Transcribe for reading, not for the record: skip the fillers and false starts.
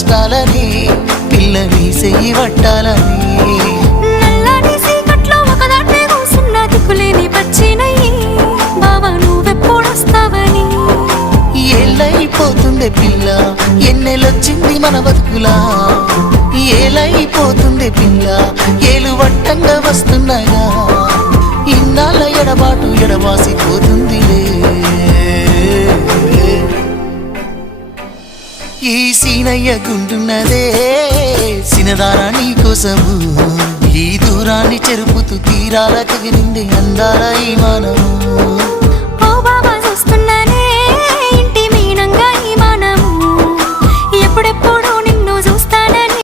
కష్టాలని పిల్లని చెయ్యి పట్టాలని నల్లని సీకట్లో ఒకదాన్నే కూసున్న దిక్కులేని పచ్చినయ్యి బావా నువ్వెప్పుడొస్తావని ఏళ్ళైపోతుంది పిల్ల ఎన్నెలొచ్చింది మన బతుకులా ఏలైపోతుంది పిల్ల ఏలు వట్టంగా వస్తున్నాయా ఇన్నాళ్ళ ఎడబాటు ఎడవాసిపోతుందిలే ఈ సీనయ్య గుంటున్నదే సినదారా నీ కోసము ఈ దూరాన్ని చెరుపుతూ తీరాల కగిరింది అందాల ఈ మానము